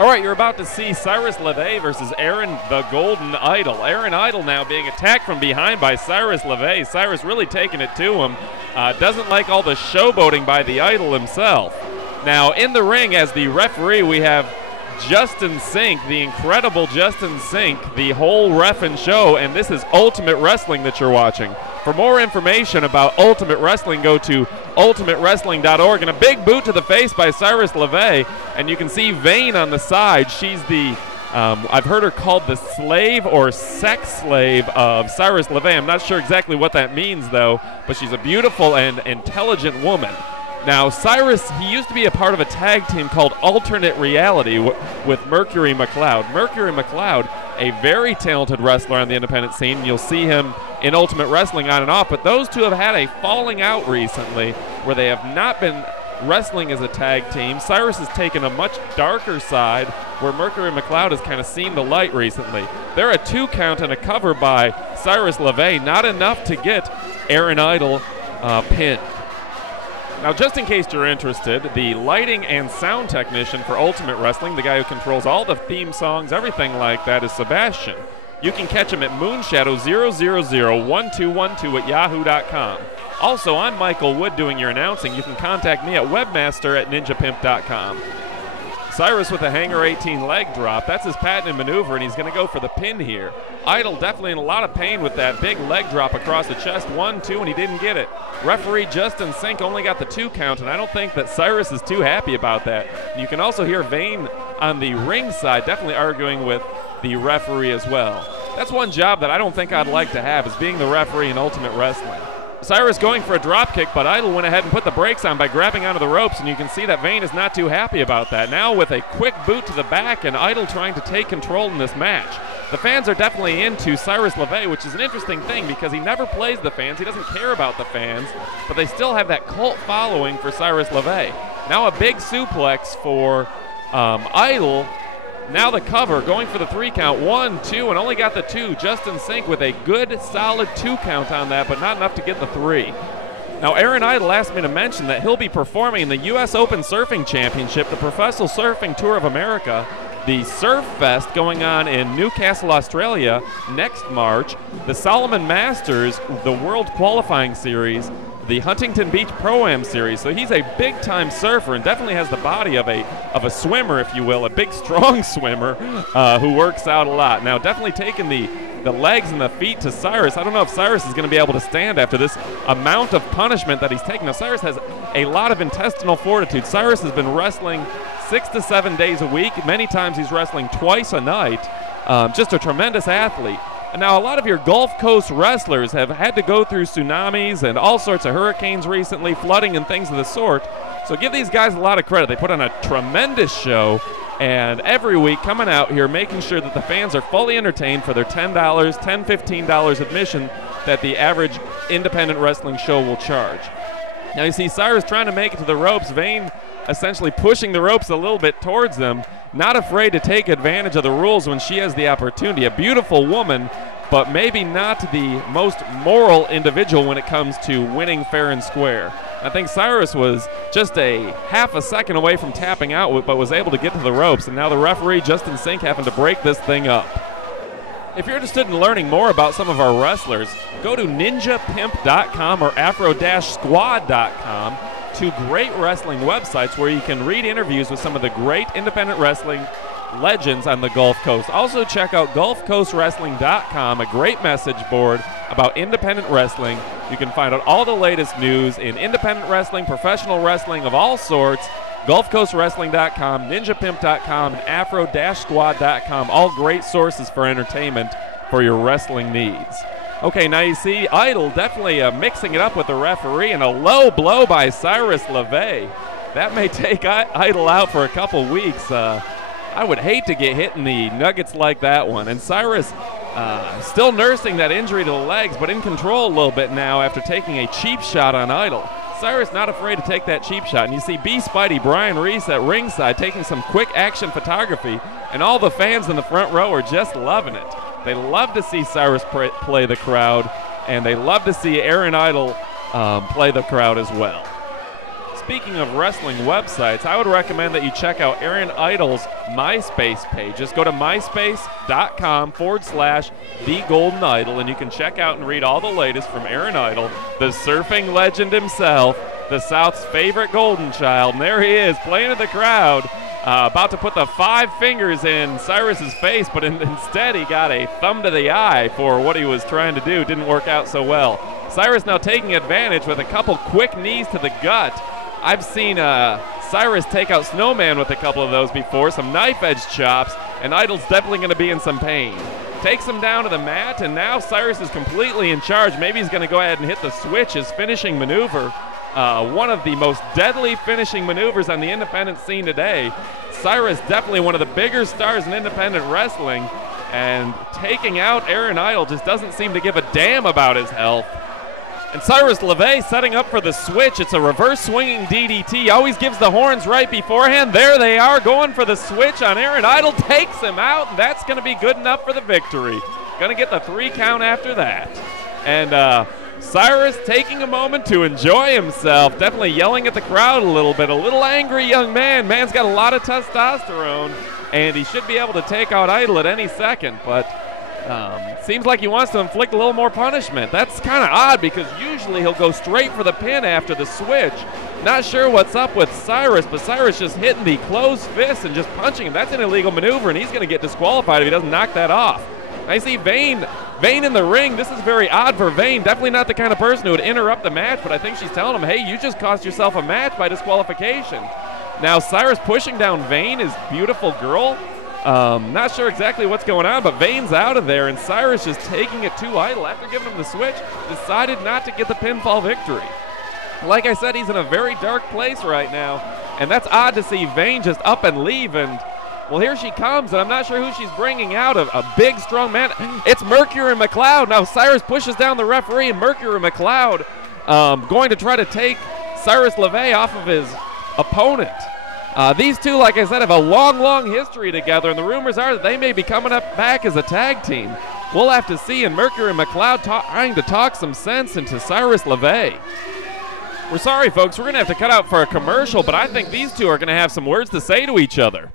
All right, you're about to see Sirus Lavey versus Aaron the Golden Idol. Aaron Idol now being attacked from behind by Sirus Lavey. Cyrus really taking it to him. Doesn't like all the showboating by the Idol himself. Now in the ring as the referee we have Justin Sink, the incredible Justin Sink, the whole reffin' show, and this is Ultimate Wrestling that you're watching. For more information about Ultimate Wrestling, go to ultimatewrestling.org. And a big boot to the face by Sirus Lavey, and you can see Vane on the side. She's the, I've heard her called the slave or sex slave of Sirus Lavey. I'm not sure exactly what that means, though, but she's a beautiful and intelligent woman. Now, Cyrus, he used to be a part of a tag team called Alternate Reality with Mercury McLeod. Mercury McLeod, a very talented wrestler on the independent scene. You'll see him in Ultimate Wrestling on and off, but those two have had a falling out recently where they have not been wrestling as a tag team. Cyrus has taken a much darker side where Mercury McLeod has kind of seen the light recently. They're a 2 count and a cover by Sirus Lavey, not enough to get Aaron Idol pinned. Now, just in case you're interested, the lighting and sound technician for Ultimate Wrestling, the guy who controls all the theme songs, everything like that, is Sebastian. You can catch him at moonshadow0001212 at yahoo.com. Also, I'm Michael Wood doing your announcing. You can contact me at webmaster@ninjapimp.com. Cyrus with a hanger 18 leg drop. That's his patented maneuver, and he's going to go for the pin here. Idol definitely in a lot of pain with that big leg drop across the chest. 1, 2, and he didn't get it. Referee Justin Sink only got the 2 count, and I don't think that Cyrus is too happy about that. You can also hear Vane on the ring side definitely arguing with the referee as well. That's one job that I don't think I'd like to have, is being the referee in Ultimate Wrestling. Cyrus going for a drop kick, but Idol went ahead and put the brakes on by grabbing onto the ropes, and you can see that Vane is not too happy about that. Now with a quick boot to the back, and Idol trying to take control in this match. The fans are definitely into Sirus Lavey, which is an interesting thing because he never plays the fans. He doesn't care about the fans, but they still have that cult following for Sirus Lavey. Now a big suplex for Idol. Now the cover, going for the 3 count. 1, 2, and only got the 2. Justin Sink with a good, solid 2 count on that, but not enough to get the 3. Now, Aaron Idol asked me to mention that he'll be performing in the U.S. Open Surfing Championship, the Professional Surfing Tour of America, the Surf Fest going on in Newcastle, Australia next March, the Solomon Masters, the World Qualifying Series, the Huntington Beach Pro-Am Series. So he's a big-time surfer and definitely has the body of a swimmer, if you will, a big, strong swimmer who works out a lot. Now, definitely taking the legs and the feet to Cyrus. I don't know if Cyrus is going to be able to stand after this amount of punishment that he's taking. Now, Cyrus has a lot of intestinal fortitude. Cyrus has been wrestling 6 to 7 days a week. Many times he's wrestling twice a night. Just a tremendous athlete. And now a lot of your Gulf Coast wrestlers have had to go through tsunamis and all sorts of hurricanes recently, flooding and things of the sort. So give these guys a lot of credit. They put on a tremendous show, and every week coming out here making sure that the fans are fully entertained for their $10, $10, $15 admission that the average independent wrestling show will charge. Now you see Cyrus trying to make it to the ropes. Vane essentially pushing the ropes a little bit towards them, not afraid to take advantage of the rules when she has the opportunity. A beautiful woman, but maybe not the most moral individual when it comes to winning fair and square. I think Cyrus was just a half a second away from tapping out, but was able to get to the ropes, and now the referee, Justin Sink, having to break this thing up. If you're interested in learning more about some of our wrestlers, go to ninjapimp.com or afro-squad.com, 2 great wrestling websites where you can read interviews with some of the great independent wrestling legends on the Gulf Coast. Also check out gulfcoastwrestling.com, a great message board about independent wrestling. You can find out all the latest news in independent wrestling, professional wrestling of all sorts. gulfcoastwrestling.com, ninjapimp.com, and afro-squad.com, all great sources for entertainment for your wrestling needs. Okay, now you see Idol definitely mixing it up with the referee, and a low blow by Sirus Lavey. That may take Idol out for a couple weeks. I would hate to get hit in the nuggets like that one. And Cyrus still nursing that injury to the legs, but in control a little bit now after taking a cheap shot on Idol. Cyrus not afraid to take that cheap shot. And you see B. Spidey, Brian Reese at ringside taking some quick action photography, and all the fans in the front row are just loving it. They love to see Cyrus play the crowd, and they love to see Aaron Idol play the crowd as well. speaking of wrestling websites, I would recommend that you check out Aaron Idol's MySpace page. Just go to myspace.com/TheGoldenIdol, and you can check out and read all the latest from Aaron Idol, the surfing legend himself, the South's favorite golden child. And there he is, playing in the crowd, about to put the 5 fingers in Sirus's face, but instead he got a thumb to the eye for what he was trying to do. Didn't work out so well. Cyrus now taking advantage with a couple quick knees to the gut. I've seen Sirus take out Snowman with a couple of those before, some knife-edge chops, and Idol's definitely going to be in some pain. Takes him down to the mat, and now Sirus is completely in charge. Maybe he's going to go ahead and hit the switch, his finishing maneuver. One of the most deadly finishing maneuvers on the independent scene today. Sirus definitely one of the bigger stars in independent wrestling, and taking out Aaron Idol just doesn't seem to give a damn about his health. And Sirus Lavey setting up for the switch. It's a reverse swinging DDT. Always gives the horns right beforehand. There they are, going for the switch on Aaron Idol. Takes him out, and that's going to be good enough for the victory. Going to get the 3 count after that. And Sirus taking a moment to enjoy himself. Definitely yelling at the crowd a little bit. A little angry young man. Man's got a lot of testosterone, and he should be able to take out Idol at any second, but seems like he wants to inflict a little more punishment. That's kind of odd because usually he'll go straight for the pin after the switch. Not sure what's up with Sirus, but Sirus just hitting the closed fist and just punching him. That's an illegal maneuver, and he's going to get disqualified if he doesn't knock that off. I see Vane in the ring. This is very odd for Vane. Definitely not the kind of person who would interrupt the match, but I think she's telling him, hey, you just cost yourself a match by disqualification. Now Sirus pushing down Vane, his beautiful girl. Not sure exactly what's going on, but Vane's out of there, and Sirus just taking it to Idol after giving him the switch, decided not to get the pinfall victory. Like I said, he's in a very dark place right now, and that's odd to see Vane just up and leave, and well, here she comes, and I'm not sure who she's bringing out. A big, strong man. It's Mercury McLeod. Now Sirus pushes down the referee, and Mercury McLeod going to try to take Sirus Lavey off of his opponent. These two, like I said, have a long, long history together, and the rumors are that they may be coming up back as a tag team. We'll have to see, and Mercury McLeod trying to talk some sense into Sirus Lavey. We're sorry, folks. We're going to have to cut out for a commercial, but I think these two are going to have some words to say to each other.